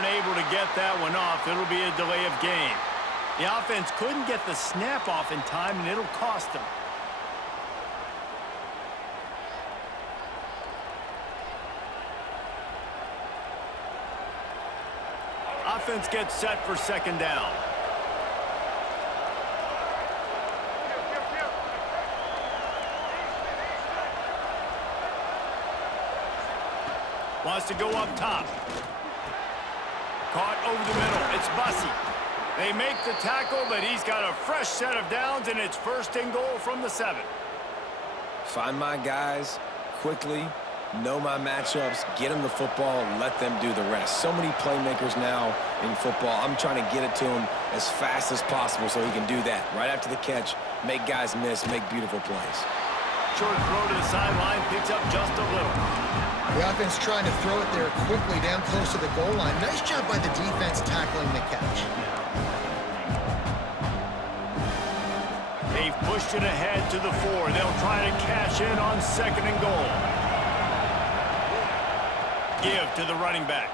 weren't able to get that one off. It'll be a delay of game. The offense couldn't get the snap off in time, and it'll cost them. Offense gets set for second down. Wants to go up top. Caught over the middle. It's Bussey. They make the tackle, but he's got a fresh set of downs, and it's first and goal from the 7. Find my guys quickly, know my matchups, get them the football, and let them do the rest. So many playmakers now in football. I'm trying to get it to him as fast as possible so he can do that. Right after the catch, make guys miss, make beautiful plays. Short throw to the sideline, picks up just a little. The offense trying to throw it there quickly down close to the goal line. Nice job by the defense tackling the catch. They've pushed it ahead to the 4. They'll try to cash in on second and goal. Give to the running back.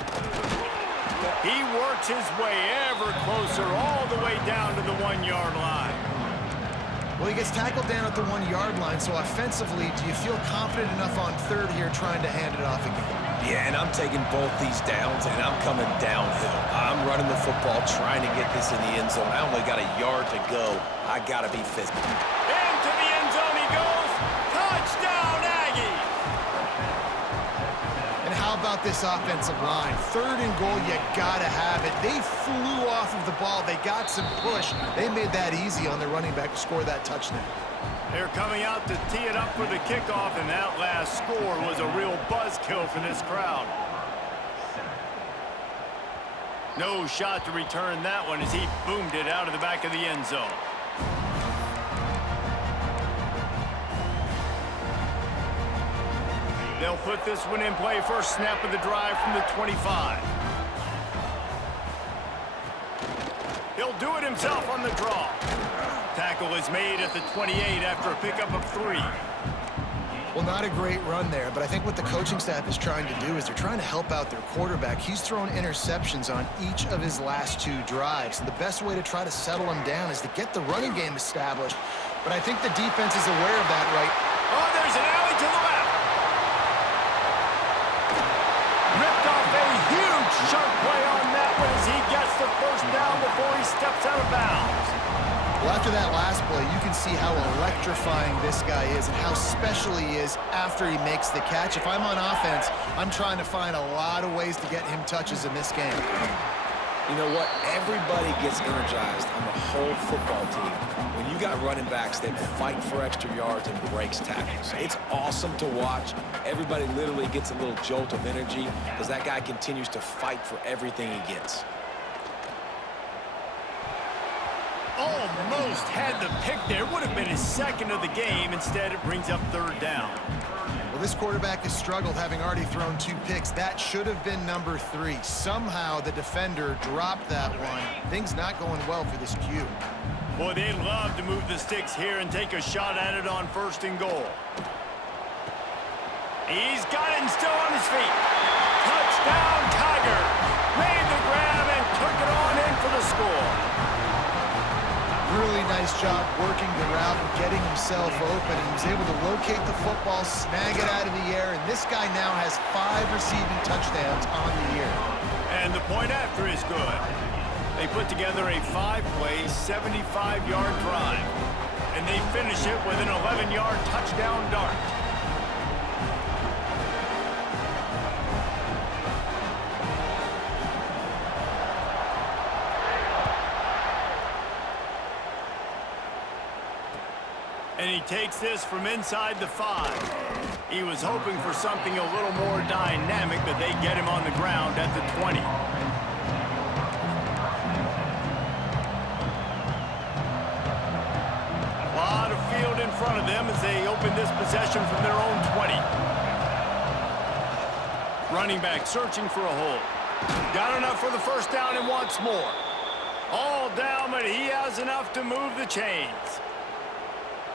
He works his way ever closer all the way down to the 1-yard line. Well, he gets tackled down at the 1-yard line, so offensively, do you feel confident enough on third here trying to hand it off again? Yeah, and I'm taking both these downs, and I'm coming downhill. I'm running the football, trying to get this in the end zone. I only got a yard to go. I got to be physical. Into the end zone he goes. Touchdown, Aggies! And how about this offensive line? Third and goal, you got to have it. They flew off of the ball. They got some push. They made that easy on their running back to score that touchdown. They're coming out to tee it up for the kickoff, and that last score was a real buzzkill for this crowd. No shot to return that one as he boomed it out of the back of the end zone. They'll put this one in play. First snap of the drive from the 25. He'll do it himself on the draw. Tackle is made at the 28 after a pickup of 3. Well, not a great run there, but I think what the coaching staff is trying to do is they're trying to help out their quarterback. He's thrown interceptions on each of his last 2 drives, and the best way to try to settle him down is to get the running game established. But I think the defense is aware of that, right? Oh, there's an alley to the left. Ripped off a huge sharp play on that one as he gets the first down before he steps out of bounds. Well, after that last play, you can see how electrifying this guy is and how special he is after he makes the catch. If I'm on offense, I'm trying to find a lot of ways to get him touches in this game. You know what? Everybody gets energized on the whole football team when you got running backs that fight for extra yards and breaks tackles. It's awesome to watch. Everybody literally gets a little jolt of energy because that guy continues to fight for everything he gets. Almost had the pick there. Would have been his second of the game. Instead, it brings up third down. Well, this quarterback has struggled, having already thrown 2 picks. That should have been number 3. Somehow the defender dropped that one. Things not going well for this Q. Boy, they'd love to move the sticks here and take a shot at it on first and goal. He's got it and still on his feet. Touchdown, Tiger. Made the grab and took it on in for the score. Really nice job working the route and getting himself open. He was able to locate the football, snag it out of the air, and this guy now has 5 receiving touchdowns on the year. And the point after is good. They put together a 5-play, 75-yard drive, and they finish it with an 11-yard touchdown dart. And he takes this from inside the 5. He was hoping for something a little more dynamic, but they get him on the ground at the 20. A lot of field in front of them as they open this possession from their own 20. Running back searching for a hole. Got enough for the first down and wants more. All down, but he has enough to move the chains.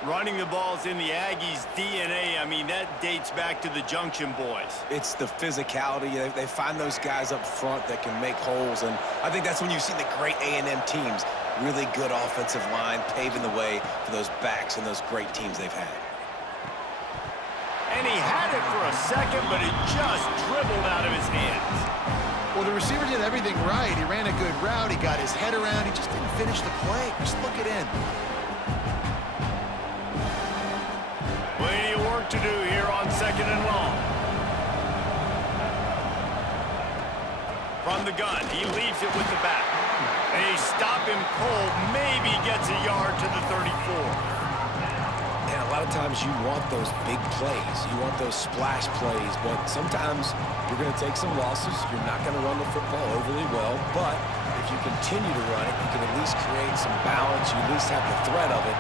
Running the ball's in the Aggies' DNA. I mean, that dates back to the Junction Boys. It's the physicality. They find those guys up front that can make holes, and I think that's when you see the great A&M teams. Really good offensive line, paving the way for those backs and those great teams they've had. And he had it for a second, but it just dribbled out of his hands. Well, the receiver did everything right. He ran a good route. He got his head around. He just didn't finish the play. Just look it in. Plenty of work to do here on 2nd and long. From the gun, he leaves it with the back. They stop him cold, maybe gets a yard to the 34. And a lot of times you want those big plays. You want those splash plays, but sometimes you're going to take some losses. You're not going to run the football overly well, but if you continue to run it, you can at least create some balance. You at least have the threat of it.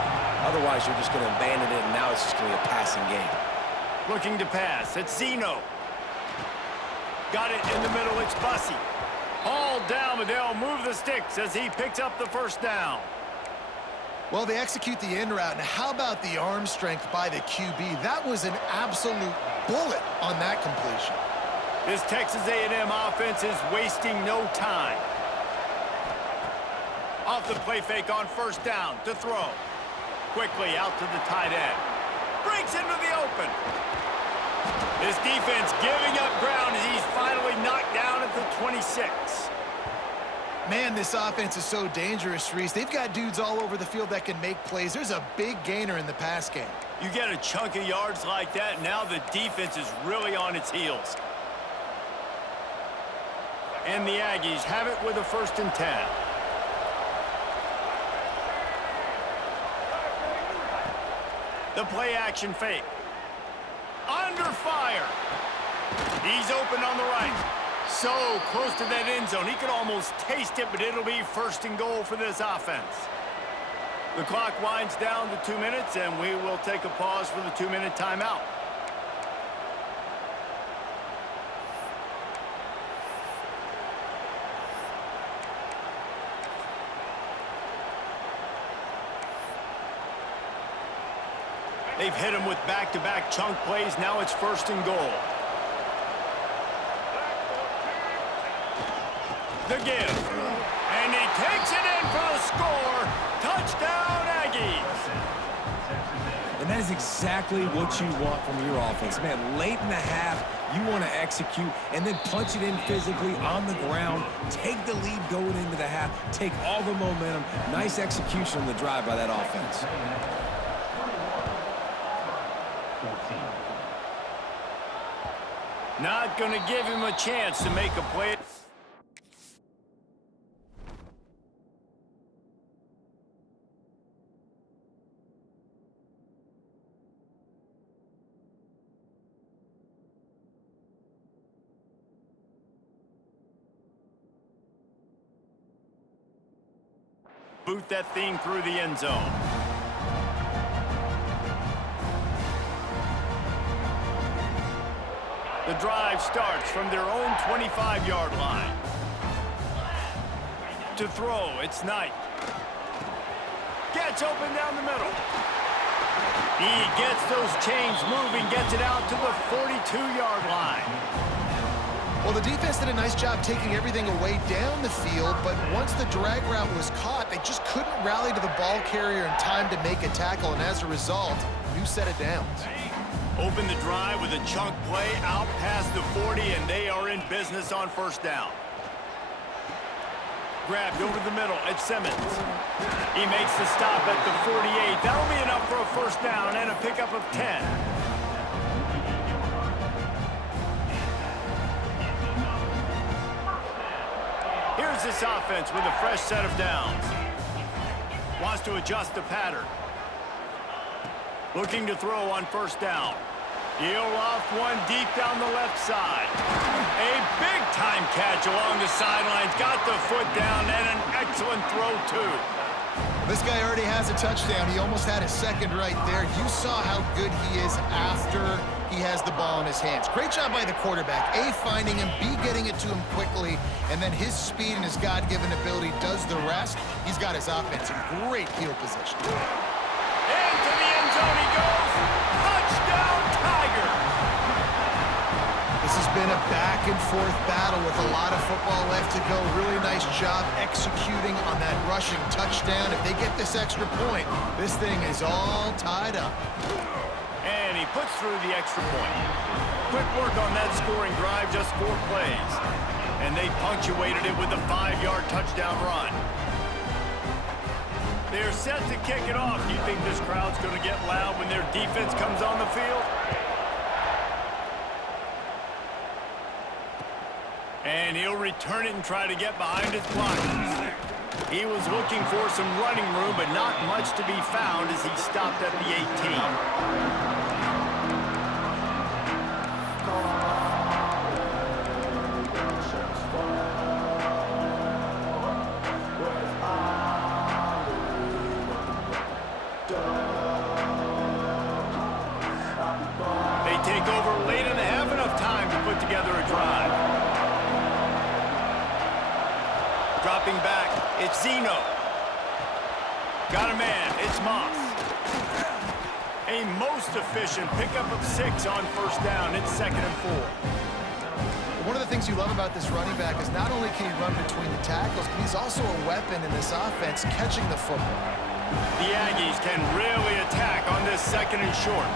Otherwise, you're just going to abandon it, and now it's just going to be a passing game. Looking to pass. It's Zeno. Got it in the middle. It's Bussey. All down, but they'll move the sticks as he picks up the first down. Well, they execute the in route. Now, how about the arm strength by the QB? That was an absolute bullet on that completion. This Texas A&M offense is wasting no time. Off the play fake on first down to throw. Quickly out to the tight end. Breaks into the open. This defense giving up ground as he's finally knocked down at the 26. Man, this offense is so dangerous, Reese. They've got dudes all over the field that can make plays. There's a big gainer in the pass game. You get a chunk of yards like that, now the defense is really on its heels. And the Aggies have it with a 1st and 10. The play action fake. Under fire. He's open on the right. So close to that end zone. He could almost taste it, but it'll be 1st and goal for this offense. The clock winds down to 2 minutes, and we will take a pause for the 2-minute timeout. They've hit him with back-to-back chunk plays. Now it's 1st and goal. The give. And he takes it in for the score. Touchdown, Aggies. And that is exactly what you want from your offense. Man, late in the half, you want to execute and then punch it in physically on the ground. Take the lead going into the half. Take all the momentum. Nice execution on the drive by that offense. Not going to give him a chance to make a play. Boot that thing through the end zone. The drive starts from their own 25-yard line. To throw, it's Knight. Gets open down the middle. He gets those chains moving, gets it out to the 42-yard line. Well, the defense did a nice job taking everything away down the field, but once the drag route was caught, they just couldn't rally to the ball carrier in time to make a tackle, and as a result, new set of downs. Open the drive with a chunk play out past the 40, and they are in business on 1st down. Grabbed over the middle at Simmons. He makes the stop at the 48. That'll be enough for a 1st down and a pickup of 10. Here's this offense with a fresh set of downs. Wants to adjust the pattern. Looking to throw on 1st down. He'll loft one deep down the left side. A big-time catch along the sidelines. Got the foot down and an excellent throw, too. This guy already has a touchdown. He almost had a second right there. You saw how good he is after he has the ball in his hands. Great job by the quarterback. A, finding him, B, getting it to him quickly, and then his speed and his God-given ability does the rest. He's got his offense in great field position. Into the end zone. back-and-forth battle with a lot of football left to go. Really nice job executing on that rushing touchdown. If they get this extra point, this thing is all tied up. And he puts through the extra point. Quick work on that scoring drive, just 4 plays. And they punctuated it with a 5-yard touchdown run. They're set to kick it off. Do you think this crowd's going to get loud when their defense comes on the field? And he'll return it and try to get behind his blockers. He was looking for some running room, but not much to be found as he stopped at the 18. Take over late and have enough time to put together a drive. Dropping back, it's Zeno. Got a man, it's Moss. A most efficient pickup of 6 on first down. It's 2nd and 4. One of the things you love about this running back is not only can he run between the tackles, but he's also a weapon in this offense catching the football. The Aggies can really attack on this 2nd and short.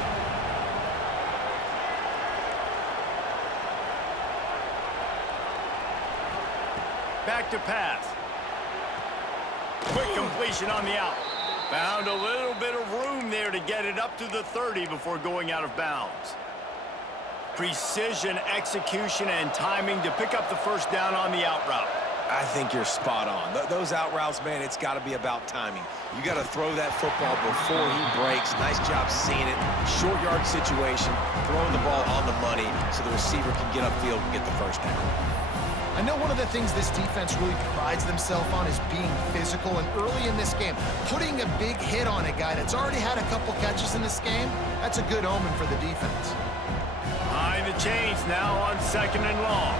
Back to pass. Quick completion on the out. Found a little bit of room there to get it up to the 30 before going out of bounds. Precision, execution, and timing to pick up the first down on the out route. I think you're spot on. Those out routes, man, it's got to be about timing. You got to throw that football before he breaks. Nice job seeing it. Short yard situation, throwing the ball on the money so the receiver can get upfield and get the first down. I know one of the things this defense really prides themselves on is being physical, and early in this game, putting a big hit on a guy that's already had a couple catches in this game, that's a good omen for the defense. Behind the chains now on 2nd and long.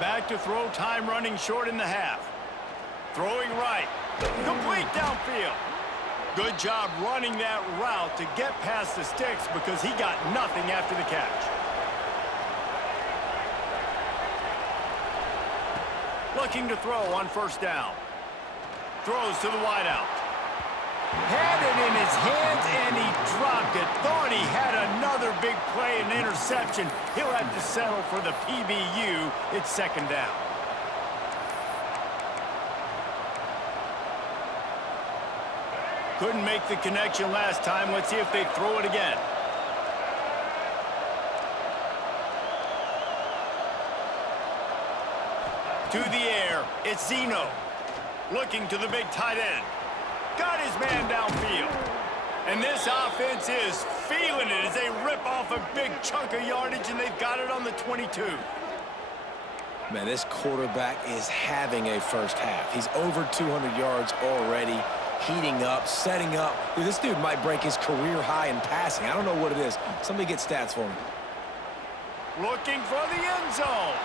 Back to throw, time running short in the half. Throwing right. Complete downfield. Good job running that route to get past the sticks because he got nothing after the catch. Looking to throw on first down. Throws to the wideout. Had it in his hands and he dropped it. Thought he had another big play and interception. He'll have to settle for the PBU. It's 2nd down. Couldn't make the connection last time. Let's see if they throw it again. To the air, it's Zeno. Looking to the big tight end. Got his man downfield. And this offense is feeling it as they rip off a big chunk of yardage, and they've got it on the 22. Man, this quarterback is having a first half. He's over 200 yards already. Heating up, setting up. Dude, this dude might break his career high in passing. I don't know what it is. Somebody get stats for me. Looking for the end zone.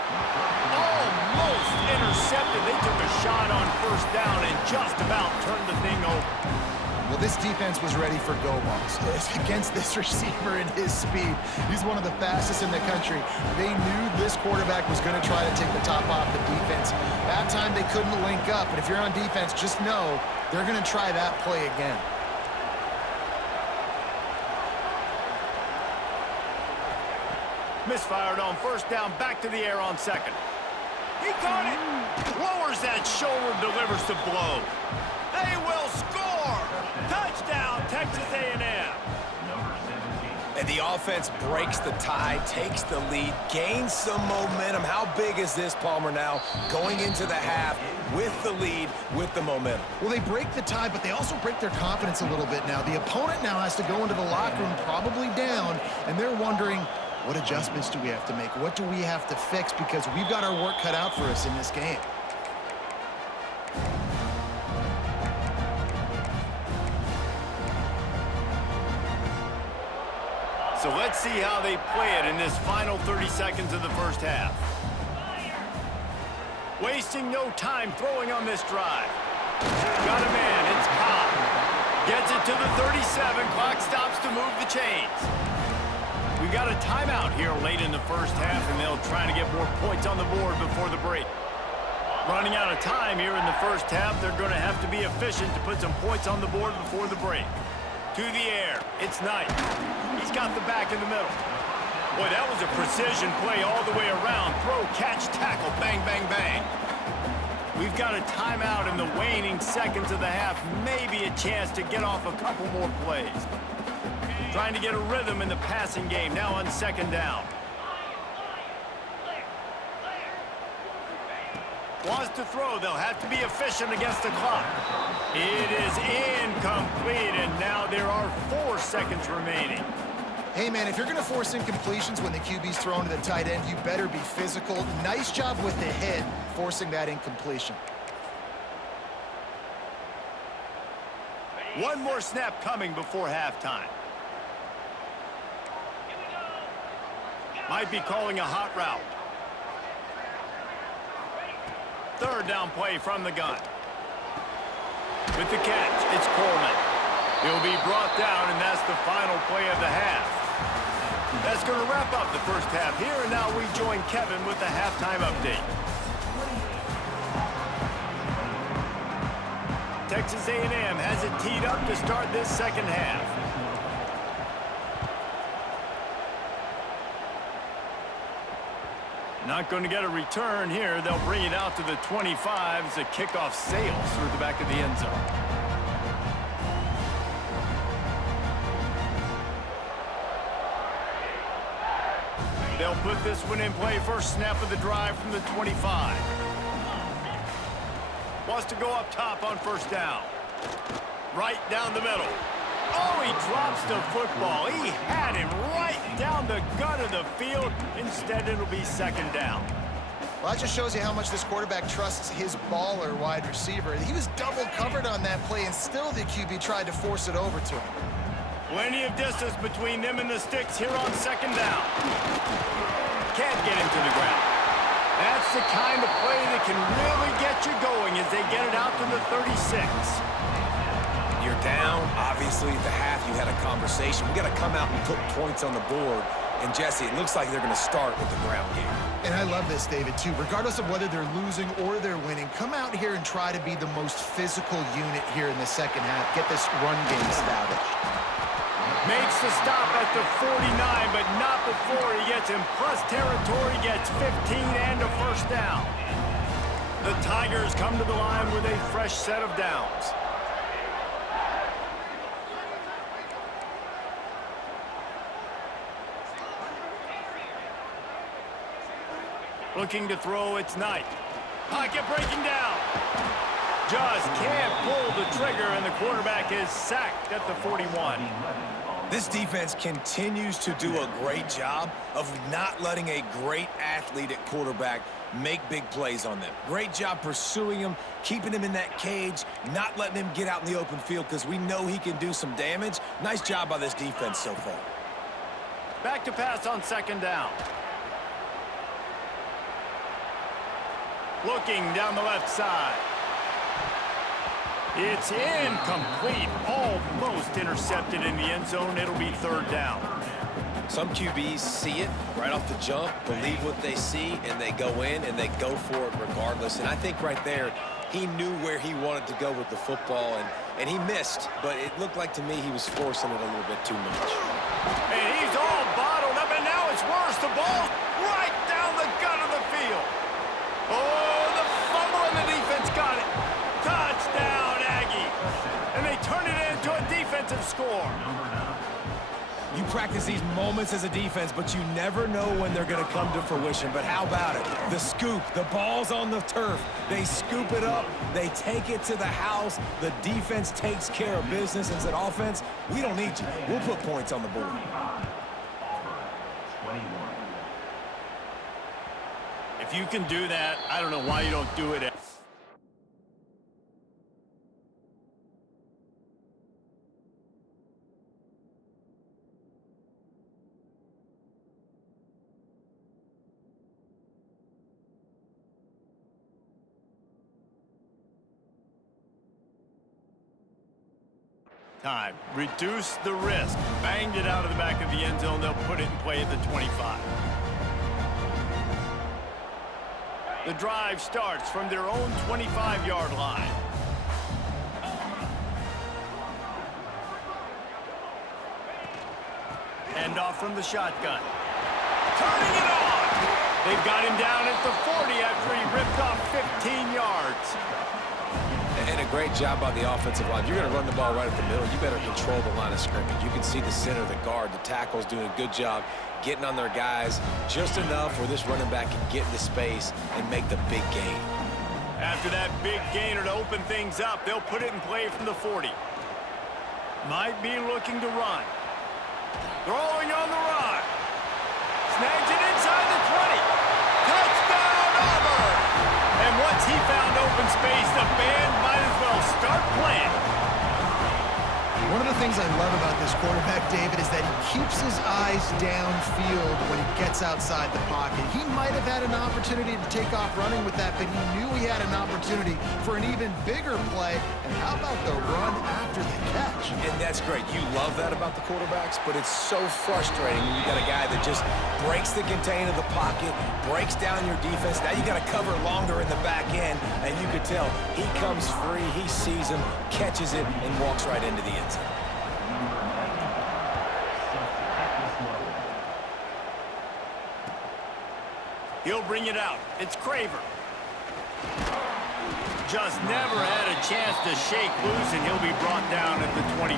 Almost intercepted. They took a shot on first down and just about turned the thing over. Well, this defense was ready for go balls. Against this receiver and his speed, he's one of the fastest in the country. They knew this quarterback was going to try to take the top off the defense. That time they couldn't link up, and if you're on defense, just know they're going to try that play again. Misfired on first down, back to the air on 2nd. He caught it. Lowers that shoulder, delivers the blow. They will score. Touchdown, Texas A&M. And the offense breaks the tie, takes the lead, gains some momentum. How big is this, Palmer, now? Going into the half with the lead, with the momentum. Well, they break the tie, but they also break their confidence a little bit now. The opponent now has to go into the locker room probably down, and they're wondering, what adjustments do we have to make? What do we have to fix? Because we've got our work cut out for us in this game. So let's see how they play it in this final 30 seconds of the first half. Wasting no time throwing on this drive. Got a man, it's Cobb. Gets it to the 37, clock stops to move the chains. We've got a timeout here late in the first half, and they'll try to get more points on the board before the break. Running out of time here in the first half, they're going to have to be efficient to put some points on the board before the break. To the air, it's Knight. He's got the back in the middle. Boy, that was a precision play all the way around. Throw, catch, tackle, bang, bang, bang. We've got a timeout in the waning seconds of the half. Maybe a chance to get off a couple more plays. Trying to get a rhythm in the passing game, now on second down. Wants to throw. They'll have to be efficient against the clock. It is incomplete, and now there are 4 seconds remaining. Hey, man, if you're going to force incompletions when the QB's thrown to the tight end, you better be physical. Nice job with the hit, forcing that incompletion. One more snap coming before halftime. Might be calling a hot route. Third down play from the gun. With the catch, it's Coleman. He'll be brought down, and that's the final play of the half. That's going to wrap up the first half here, and now we join Kevin with the halftime update. Texas A&M has it teed up to start this second half. Not going to get a return here. They'll bring it out to the 25 as the kickoff sails through the back of the end zone. They'll put this one in play. First snap of the drive from the 25. Wants to go up top on first down. Right down the middle. Oh, he drops the football. He had him right down the gut of the field. Instead, it'll be second down. Well, that just shows you how much this quarterback trusts his baller wide receiver. He was double covered on that play, and still the QB tried to force it over to him. Plenty of distance between them and the sticks here on second down. Can't get him to the ground. That's the kind of play that can really get you going as they get it out to the 36. You're down. Obviously, at the half, you had a conversation. We got to come out and put points on the board. And, Jesse, it looks like they're going to start with the ground game. And I love this, David, too. Regardless of whether they're losing or they're winning, come out here and try to be the most physical unit here in the second half. Get this run game established. Makes the stop at the 49, but not before he gets in plus territory, gets 15 and a first down. The Tigers come to the line with a fresh set of downs. Looking to throw, it's Knight. Pocket breaking down. Just can't pull the trigger, and the quarterback is sacked at the 41. This defense continues to do a great job of not letting a great athlete at quarterback make big plays on them. Great job pursuing him, keeping him in that cage, not letting him get out in the open field because we know he can do some damage. Nice job by this defense so far. Back to pass on second down. Looking down the left side. It's incomplete. Almost intercepted in the end zone. It'll be third down. Some QBs see it right off the jump, believe what they see, and they go in and they go for it regardless. And I think right there, he knew where he wanted to go with the football, and he missed. But it looked like to me he was forcing it a little bit too much. And he's all bottled up, and now it's worse. The ball right down the gut of the field. Oh, the fumble, and the defense got it. Touchdown, Aggie. And they turn it into a defensive score. You practice these moments as a defense, but you never know when they're going to come to fruition. But how about it? The scoop, the ball's on the turf. They scoop it up. They take it to the house. The defense takes care of business and said, offense, we don't need you. We'll put points on the board. If you can do that, I don't know why you don't do it. time. Reduce the risk. Banged it out of the back of the end zone. They'll put it in play at the 25. The drive starts from their own 25-yard line. Hand off from the shotgun. Turning it on! They've got him down at the 40 after he ripped off 15 yards. And a great job by the offensive line. You're going to run the ball right at the middle. You better control the line of scrimmage. You can see the center, the guard, the tackles doing a good job getting on their guys just enough where this running back can get into space and make the big gain. After that big gainer to open things up, they'll put it in play from the 40. Might be looking to run. Throwing on the run. Snags it inside the 20. Touchdown, Auburn! And once he found open space, the band might as well start playing. One of the things I love about this quarterback, David, is that he keeps his eyes downfield when he gets outside the pocket. He might have had an opportunity to take off running with that, but he knew he had an opportunity for an even bigger play. And how about the run after the catch? And that's great. You love that about the quarterbacks, but it's so frustrating when you got a guy that just breaks the contain of the pocket, breaks down your defense. Now you got to cover longer in the back end, and you could tell he comes free, he sees him, catches it, and walks right into the end zone. He'll bring it out. It's Craver. Just never had a chance to shake loose, and he'll be brought down at the 24.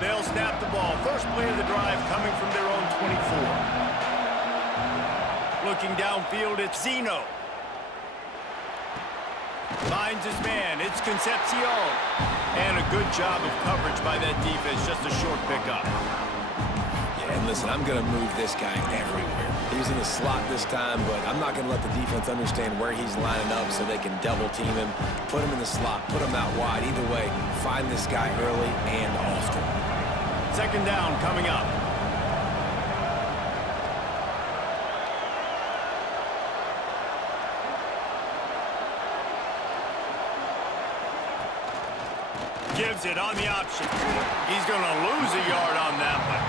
They'll snap the ball. First play of the drive coming from their own 24. Looking downfield, it's Zeno. Finds his man. It's Concepcion. And a good job of coverage by that defense. Just a short pickup. Yeah, and listen, I'm going to move this guy everywhere. He was in the slot this time, but I'm not going to let the defense understand where he's lining up so they can double team him, put him in the slot, put him out wide. Either way, find this guy early and often. Second down coming up. Gives it on the option. He's going to lose a yard on that one.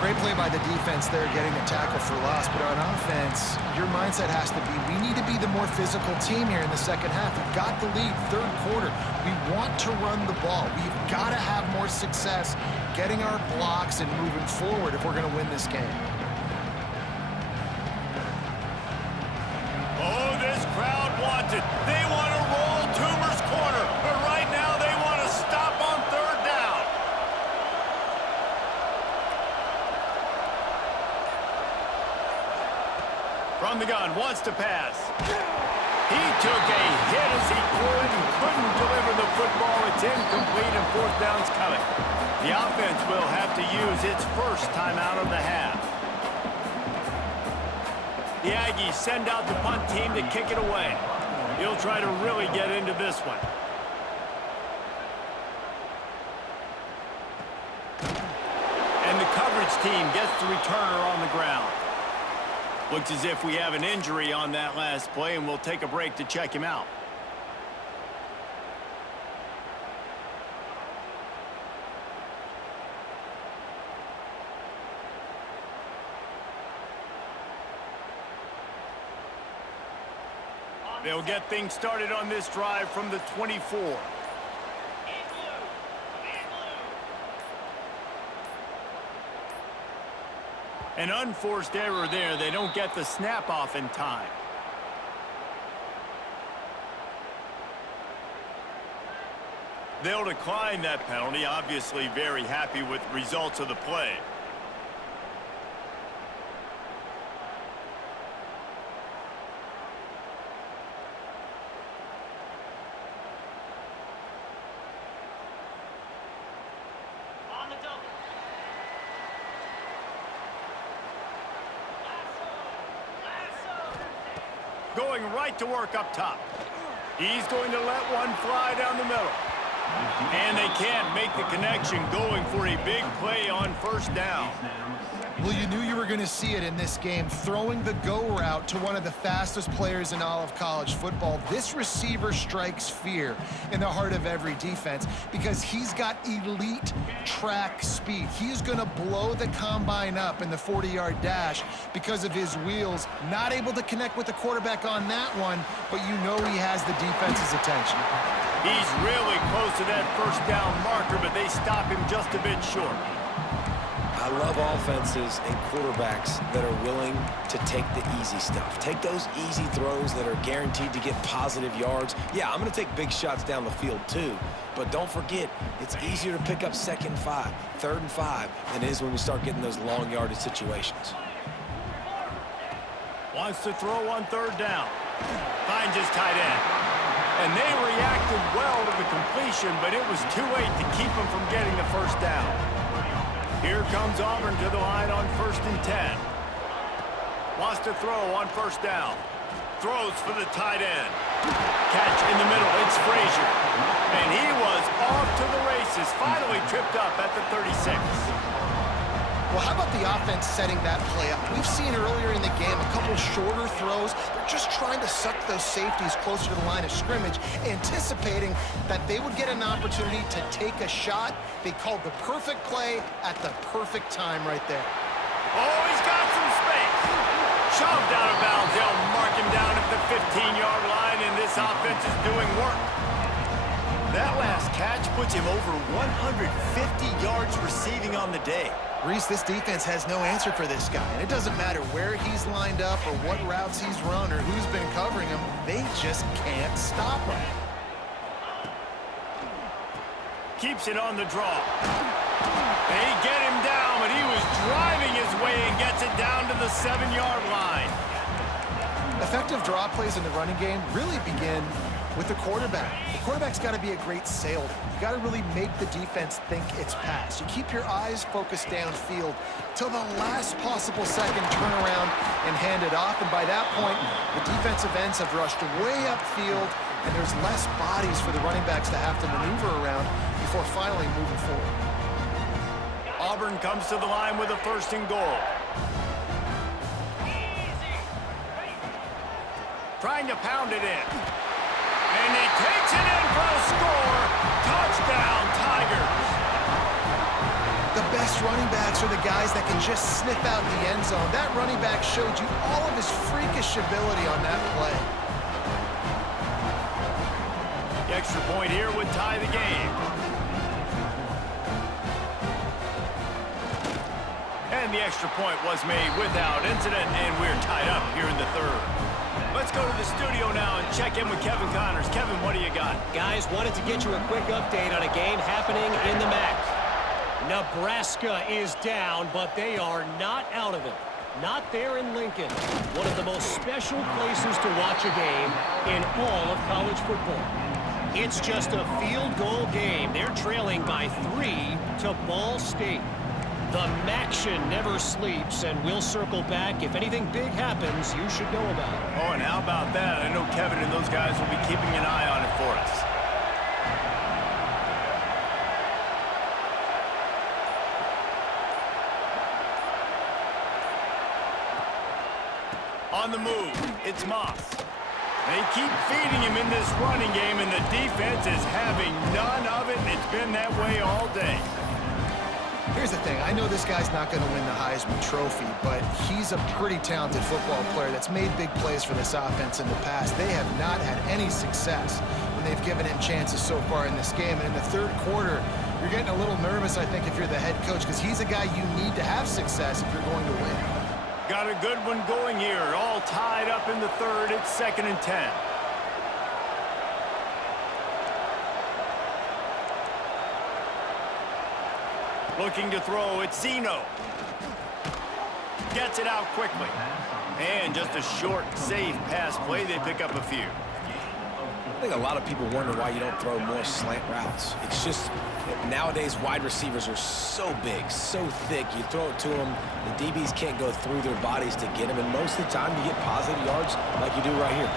Great play by the defense there, getting a tackle for loss. But on offense, your mindset has to be, we need to be the more physical team here in the second half. We've got the lead, third quarter. We want to run the ball. We've got to have more success getting our blocks and moving forward if we're going to win this game. Oh, this crowd wants it. They want to roll Toomer's corner. But right now, they want to stop on third down. From the gun, wants to pass. He took a hit as he could and couldn't deliver the football. It's incomplete and fourth down's coming. The offense will have to use its first timeout of the half. The Aggies send out the punt team to kick it away. He'll try to really get into this one. And the coverage team gets the returner on the ground. Looks as if we have an injury on that last play, and we'll take a break to check him out. They'll get things started on this drive from the 24. An unforced error there. They don't get the snap off in time. They'll decline that penalty. Obviously very happy with the results of the play. Going right to work up top. He's going to let one fly down the middle. And they can't make the connection, going for a big play on first down. Well, you knew you were going to see it in this game, throwing the go route to one of the fastest players in all of college football. This receiver strikes fear in the heart of every defense because he's got elite track speed. He's going to blow the combine up in the 40-yard dash because of his wheels. Not able to connect with the quarterback on that one, but you know he has the defense's attention. He's really close to that first down marker, but they stop him just a bit short. I love offenses and quarterbacks that are willing to take the easy stuff. Take those easy throws that are guaranteed to get positive yards. Yeah, I'm going to take big shots down the field too, but don't forget, it's easier to pick up 2nd and 5, 3rd and 5 than it is when we start getting those long yardage situations. Wants to throw on 3rd down. Finds his tight end. And they reacted well to the completion, but it was too late to keep him from getting the first down. Here comes Auburn to the line on 1st and 10. Wants to throw on 1st down. Throws for the tight end. Catch in the middle. It's Frazier. And he was off to the races. Finally tripped up at the 36. Well, how about the offense setting that play up? We've seen earlier in the game a couple shorter throws. They're just trying to suck those safeties closer to the line of scrimmage, anticipating that they would get an opportunity to take a shot. They called the perfect play at the perfect time right there. Oh, he's got some space. Shoved out of bounds. They'll mark him down at the 15-yard line, and this offense is doing work. That last catch puts him over 150 yards receiving on the day. Reese, this defense has no answer for this guy. And it doesn't matter where he's lined up or what routes he's run or who's been covering him. They just can't stop him. Keeps it on the draw. They get him down, but he was driving his way and gets it down to the 7-yard line. Effective draw plays in the running game really begin with the quarterback. The quarterback's got to be a great salesman. You got to really make the defense think it's pass. You keep your eyes focused downfield till the last possible second, turn around and hand it off. And by that point, the defensive ends have rushed way upfield, and there's less bodies for the running backs to have to maneuver around before finally moving forward. Auburn comes to the line with a 1st and goal. Trying to pound it in. And he takes it in for a score. Touchdown, Tigers. The best running backs are the guys that can just sniff out the end zone. That running back showed you all of his freakish ability on that play. The extra point here would tie the game. And the extra point was made without incident, and we're tied up here in the 3rd. Let's go to the studio now and check in with Kevin Connors. Kevin, what do you got? Guys, wanted to get you a quick update on a game happening in the MAC. Nebraska is down, but they are not out of it. Not there in Lincoln. One of the most special places to watch a game in all of college football. It's just a field goal game. They're trailing by 3 to Ball State. The MACtion never sleeps, and we'll circle back. If anything big happens, you should know about it. Oh, and how about that? I know Kevin and those guys will be keeping an eye on it for us. On the move, it's Moss. They keep feeding him in this running game, and the defense is having none of it, and it's been that way all day. Here's the thing. I know this guy's not going to win the Heisman Trophy, but he's a pretty talented football player that's made big plays for this offense in the past. They have not had any success when they've given him chances so far in this game. And in the 3rd quarter, you're getting a little nervous, I think, if you're the head coach, because he's a guy you need to have success if you're going to win. Got a good one going here. All tied up in the 3rd. It's 2nd and 10. Looking to throw, it's Zeno. Gets it out quickly. And just a short, safe pass play. They pick up a few. I think a lot of people wonder why you don't throw more slant routes. It's just nowadays wide receivers are so big, so thick. You throw it to them, the DBs can't go through their bodies to get them, and most of the time you get positive yards like you do right here.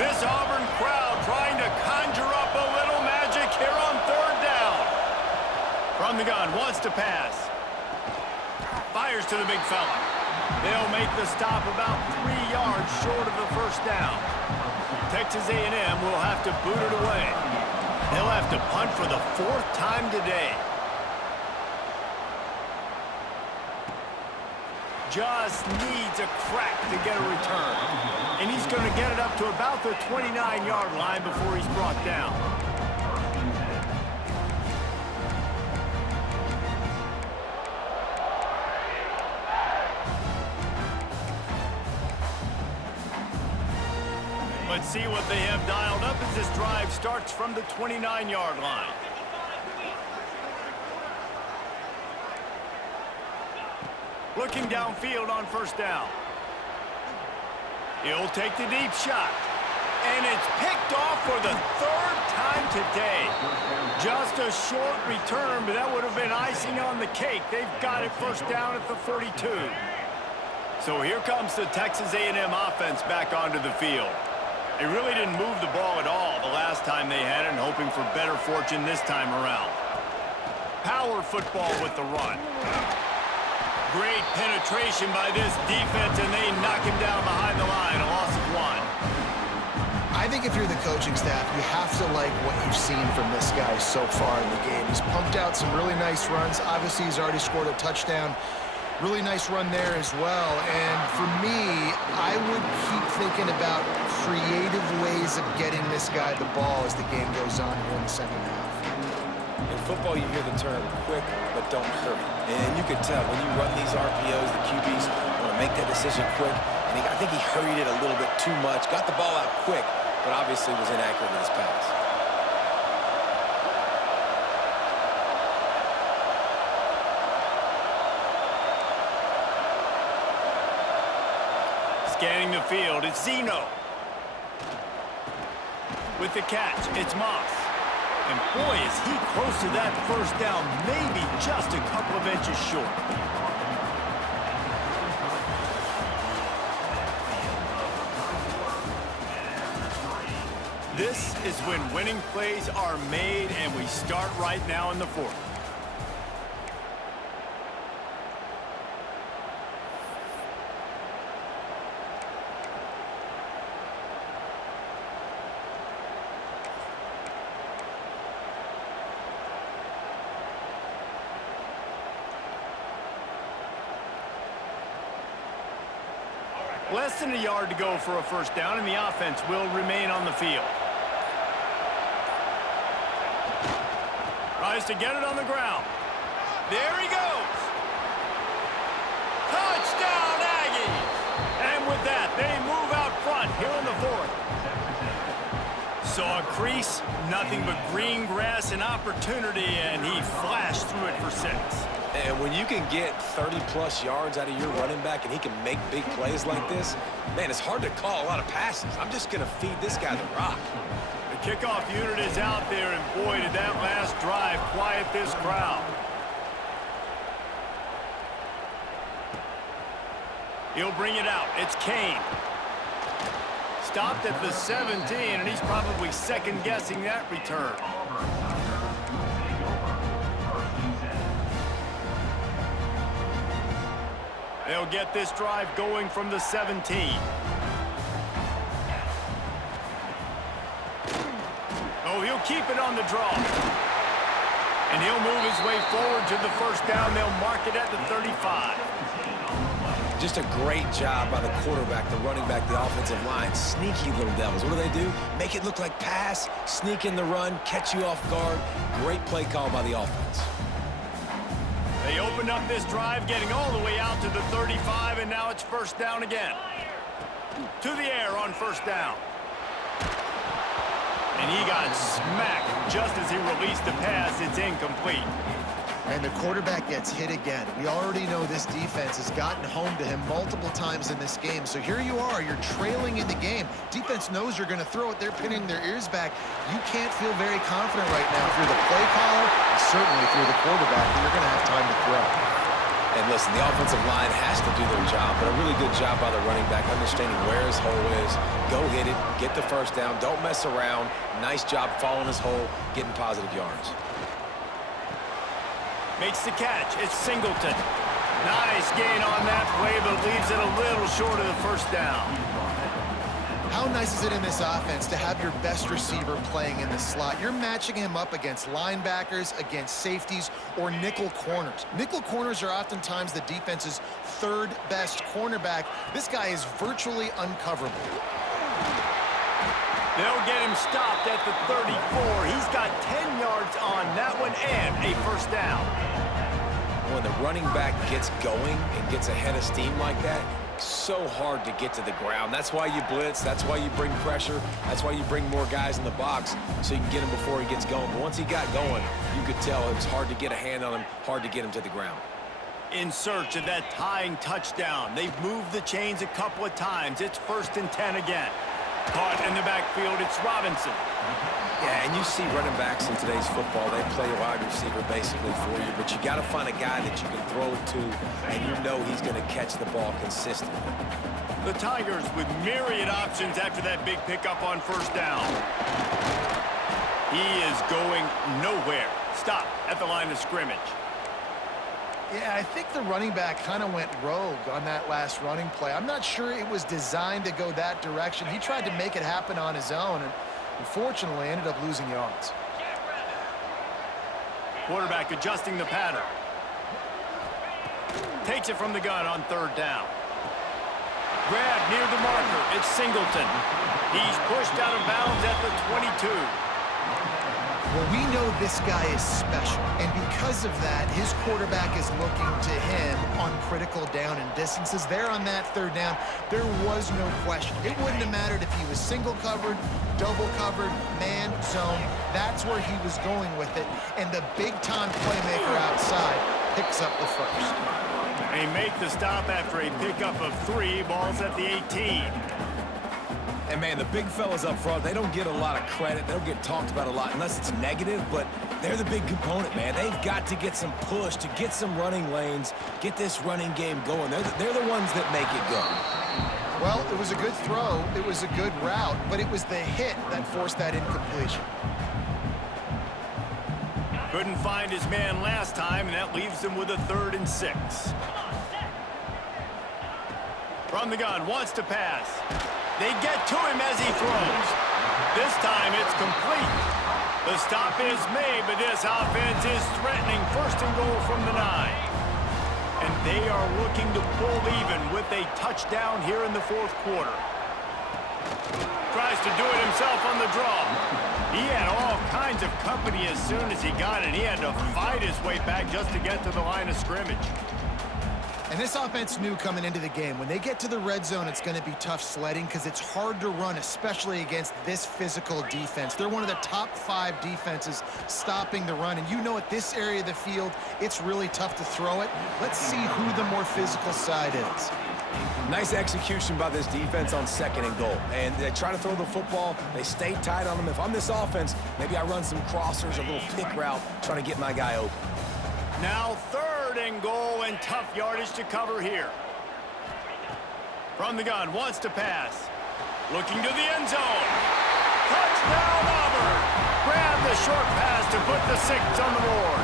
This Auburn crowd trying to conjure up a little magic here on From the gun, wants to pass. Fires to the big fella. They'll make the stop about 3 yards short of the first down. Texas A&M will have to boot it away. They'll have to punt for the 4th time today. Just needs a crack to get a return. And he's going to get it up to about the 29-yard line before he's brought down. Let's see what they have dialed up as this drive starts from the 29-yard line. Looking downfield on first down. He'll take the deep shot. And it's picked off for the 3rd time today. Just a short return, but that would have been icing on the cake. They've got it first down at the 42. So here comes the Texas A&M offense back onto the field. They really didn't move the ball at all the last time they had it, and hoping for better fortune this time around. Power football with the run. Great penetration by this defense, and they knock him down behind the line, a loss of 1. I think if you're the coaching staff, you have to like what you've seen from this guy so far in the game. He's pumped out some really nice runs. Obviously, he's already scored a touchdown. Really nice run there as well. And for me, I would keep thinking about creative ways of getting this guy the ball as the game goes on here in the second half. In football, you hear the term quick, but don't hurry. And you can tell when you run these RPOs, the QBs want to make that decision quick. And I think he hurried it a little bit too much. Got the ball out quick, but obviously was inaccurate in his pass. Scanning the field, it's Zeno. With the catch, it's Moss. And boy, is he close to that first down, maybe just a couple of inches short. This is when winning plays are made, and we start right now in the 4th. Less than a yard to go for a first down, and the offense will remain on the field. Tries to get it on the ground. There he goes. Touchdown, Aggies! And with that, they move out front here in the 4th. Saw a crease, nothing but green grass and opportunity, and he flashed through it for 6. And when you can get 30-plus yards out of your running back and he can make big plays like this, man, it's hard to call a lot of passes. I'm just going to feed this guy the rock. The kickoff unit is out there, and boy, did that last drive quiet this crowd. He'll bring it out. It's Kane. Stopped at the 17, and he's probably second-guessing that return. They'll get this drive going from the 17. Oh, he'll keep it on the draw. And he'll move his way forward to the first down. They'll mark it at the 35. Just a great job by the quarterback, the running back, the offensive line. Sneaky little devils. What do? Make it look like pass, sneak in the run, catch you off guard. Great play call by the offense. They opened up this drive, getting all the way out to the 35, and now it's first down again. To the air on first down. And he got smacked just as he released the pass. It's incomplete. And the quarterback gets hit again. We already know this defense has gotten home to him multiple times in this game. So here you are, you're trailing in the game. Defense knows you're going to throw it. They're pinning their ears back. You can't feel very confident right now if you're the play caller, and certainly if you're the quarterback, that you're going to have time to throw. And listen, the offensive line has to do their job, but a really good job by the running back, understanding where his hole is. Go hit it, get the first down, don't mess around. Nice job following his hole, getting positive yards. Makes the catch. It's Singleton. Nice gain on that play, but leaves it a little short of the first down. How nice is it in this offense to have your best receiver playing in the slot? You're matching him up against linebackers, against safeties, or nickel corners. Nickel corners are oftentimes the defense's third best cornerback. This guy is virtually uncoverable. They'll get him stopped at the 34. He's got 10 yards on that one and a first down. When the running back gets going and gets ahead of steam like that, so hard to get to the ground. That's why you blitz. That's why you bring pressure. That's why you bring more guys in the box so you can get him before he gets going. But once he got going, you could tell it was hard to get a hand on him, hard to get him to the ground. In search of that tying touchdown. They've moved the chains a couple of times. It's 1st and 10 again. Caught in the backfield, it's Robinson. Yeah, and you see running backs in today's football, they play wide receiver basically for you, but you got to find a guy that you can throw it to, and you know he's going to catch the ball consistently. The Tigers with myriad options after that big pickup on first down. He is going nowhere. Stop at the line of scrimmage. Yeah, I think the running back kind of went rogue on that last running play. I'm not sure it was designed to go that direction. He tried to make it happen on his own, and unfortunately ended up losing yards. Quarterback adjusting the pattern. Takes it from the gun on 3rd down. Grab near the marker. It's Singleton. He's pushed out of bounds at the 22. Well, we know this guy is special, and because of that, his quarterback is looking to him on critical down and distances. There on that 3rd down, there was no question. It wouldn't have mattered if he was single covered, double covered, man, zone. That's where he was going with it, and the big-time playmaker outside picks up the first. They make the stop after a pickup of 3. Balls at the 18. And, man, the big fellas up front, they don't get a lot of credit. They don't get talked about a lot unless it's negative, but they're the big component, man. They've got to get some push, to get some running lanes, get this running game going. They're the ones that make it go. Well, it was a good throw. It was a good route, but it was the hit that forced that incompletion. Couldn't find his man last time, and that leaves him with a 3rd and 6. From the gun, wants to pass. They get to him as he throws. This time it's complete. The stop is made, but this offense is threatening 1st and goal from the 9. And they are looking to pull even with a touchdown here in the 4th quarter. Tries to do it himself on the draw. He had all kinds of company as soon as he got it. He had to fight his way back just to get to the line of scrimmage. And this offense knew coming into the game, when they get to the red zone, it's going to be tough sledding because it's hard to run, especially against this physical defense. They're one of the top 5 defenses stopping the run. And you know at this area of the field, it's really tough to throw it. Let's see who the more physical side is. Nice execution by this defense on 2nd and goal. And they try to throw the football. They stay tight on them. If I'm this offense, maybe I run some crossers, a little pick route, trying to get my guy open. Now 3rd and goal and tough yardage to cover here. From the gun, wants to pass. Looking to the end zone. Touchdown Auburn! Grab the short pass to put the 6 on the board.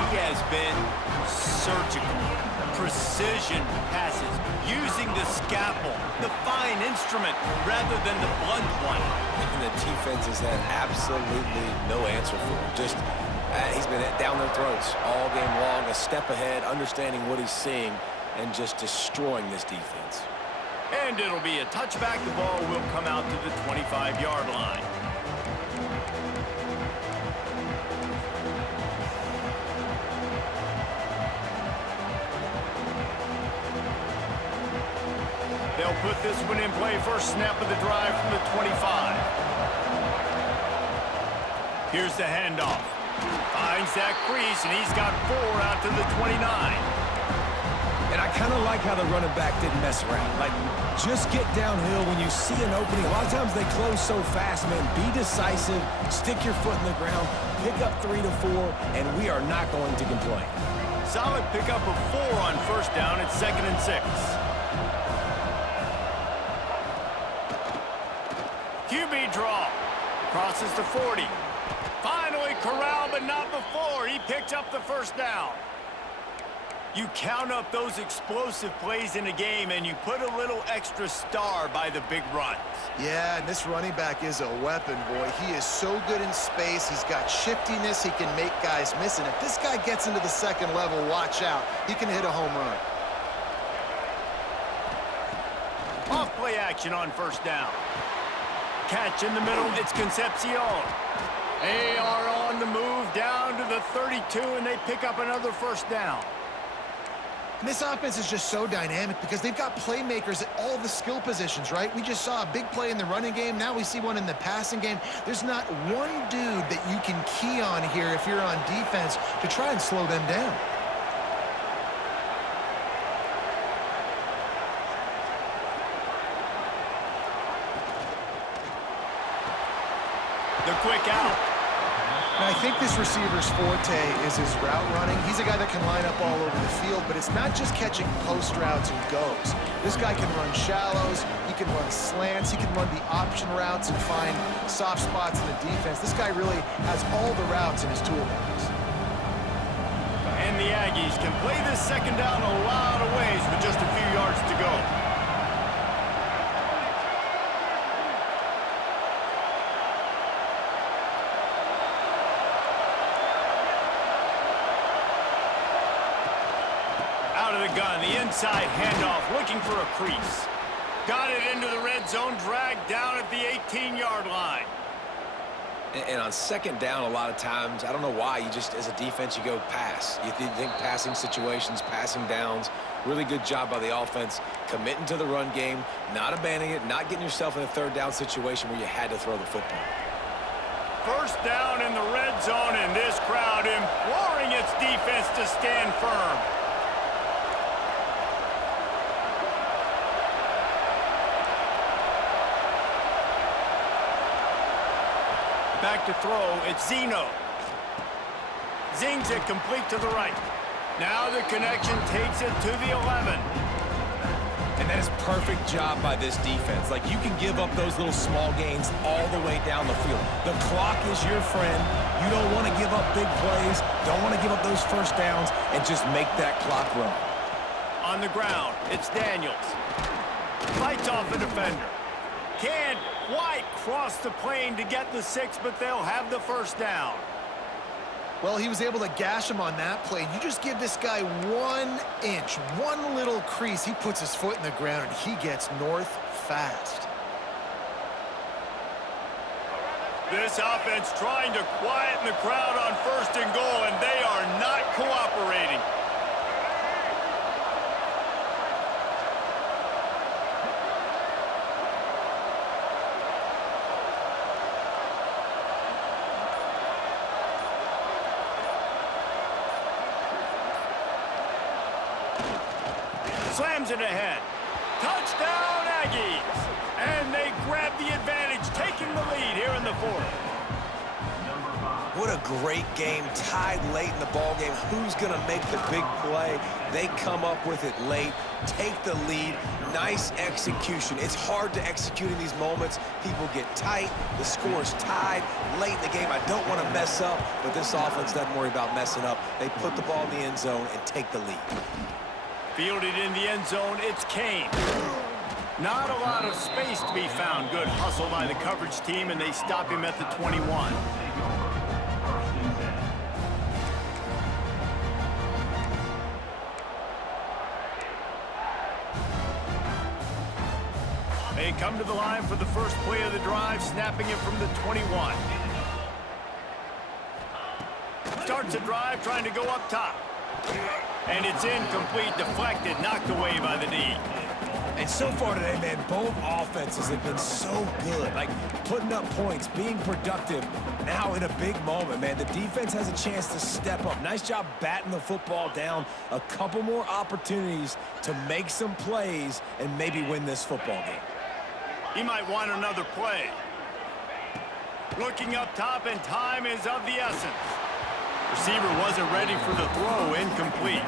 He has been surgical. Precision passes, using the scalpel, the fine instrument, rather than the blunt one. And the defense has had absolutely no answer for him. Just he's been down their throats all game long, a step ahead, understanding what he's seeing, and just destroying this defense. And it'll be a touchback. The ball will come out to the 25-yard line. They'll put this one in play. First snap of the drive from the 25. Here's the handoff. Finds that crease, and he's got 4 out to the 29. And I kind of like how the running back didn't mess around. Like, just get downhill when you see an opening. A lot of times they close so fast, man. Be decisive, stick your foot in the ground, pick up 3 to 4, and we are not going to complain. Solid pickup of 4 on first down. It's 2nd and 6. QB draw. Crosses to 40. Finally Corral, but not before. He picked up the first down. You count up those explosive plays in a game, and you put a little extra star by the big runs. Yeah, and this running back is a weapon, boy. He is so good in space. He's got shiftiness. He can make guys miss. And if this guy gets into the second level, watch out. He can hit a home run. Off play action on first down. Catch in the middle. It's Concepcion. They are on the move down to the 32, and they pick up another first down. And this offense is just so dynamic because they've got playmakers at all the skill positions, right? We just saw a big play in the running game. Now we see one in the passing game. There's not one dude that you can key on here if you're on defense to try and slow them down. The quick out. And I think this receiver's forte is his route running. He's a guy that can line up all over the field, but it's not just catching post routes and goes. This guy can run shallows, he can run slants, he can run the option routes and find soft spots in the defense. This guy really has all the routes in his toolbox. And the Aggies can play this second down a lot of ways with just a few yards to go. Gun, the inside handoff, looking for a crease. Got it into the red zone, dragged down at the 18-yard line. And on second down, a lot of times, I don't know why, you just, as a defense, you go pass. You think passing situations, passing downs. Really good job by the offense, committing to the run game, not abandoning it, not getting yourself in a third down situation where you had to throw the football. First down in the red zone, and this crowd imploring its defense to stand firm. Back to throw, it's Zeno. Zings it complete to the right. Now the connection takes it to the 11. And that is a perfect job by this defense. Like, you can give up those little small gains all the way down the field. The clock is your friend. You don't want to give up big plays, don't want to give up those first downs, and just make that clock run. On the ground, it's Daniels. Fights off a defender. Can't quite cross the plane to get the 6, but they'll have the first down. Well, he was able to gash him on that play. You just give this guy 1 inch, one little crease, he puts his foot in the ground, and he gets north fast. This offense trying to quieten the crowd on first and goal, and they are not cooperating. Slams it ahead. Touchdown, Aggies! And they grab the advantage, taking the lead here in the fourth. What a great game, tied late in the ball game. Who's going to make the big play? They come up with it late, take the lead. Nice execution. It's hard to execute in these moments. People get tight. The score is tied late in the game. I don't want to mess up, but this offense doesn't worry about messing up. They put the ball in the end zone and take the lead. Fielded in the end zone, it's Kane. Not a lot of space to be found. Good hustle by the coverage team, and they stop him at the 21. They come to the line for the first play of the drive, snapping it from the 21. Starts a drive, trying to go up top. And it's incomplete, deflected, knocked away by the D. And so far today, man, both offenses have been so good. Like, putting up points, being productive. Now in a big moment, man, the defense has a chance to step up. Nice job batting the football down. A couple more opportunities to make some plays and maybe win this football game. He might want another play. Looking up top, and time is of the essence. Receiver wasn't ready for the throw, incomplete.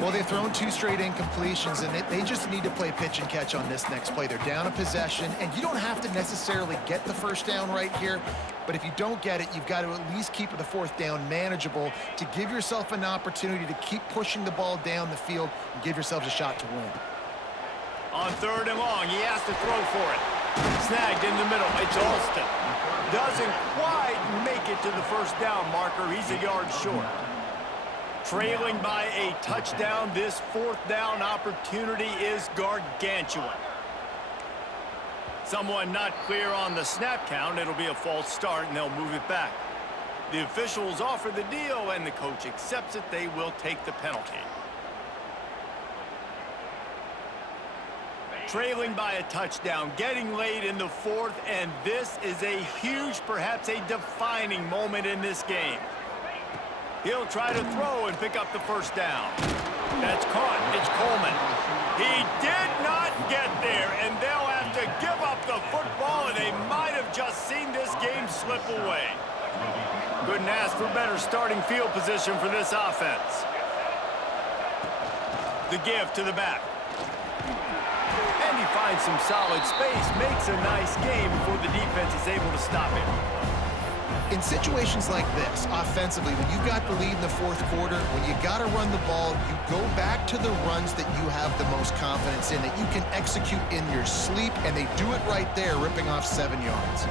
Well, they've thrown 2 straight incompletions, and they just need to play pitch and catch on this next play. They're down a possession, and you don't have to necessarily get the first down right here, but if you don't get it, you've got to at least keep the 4th down manageable to give yourself an opportunity to keep pushing the ball down the field and give yourselves a shot to win. On 3rd and long, he has to throw for it. Snagged in the middle. It's Alston. Doesn't quite make it to the first down marker. He's a yard short. Trailing by a touchdown, this 4th down opportunity is gargantuan. Someone not clear on the snap count. It'll be a false start, and they'll move it back. The officials offer the deal, and the coach accepts it. They will take the penalty. Trailing by a touchdown, getting late in the 4th, and this is a huge, perhaps a defining moment in this game. He'll try to throw and pick up the first down. That's caught. It's Coleman. He did not get there, and they'll have to give up the football, and they might have just seen this game slip away. Couldn't ask for better starting field position for this offense. The give to the back. And he finds some solid space, makes a nice game before the defense is able to stop him. In situations like this, offensively, when you've got the lead in the 4th quarter, when you got to run the ball, you go back to the runs that you have the most confidence in, that you can execute in your sleep, and they do it right there, ripping off 7 yards.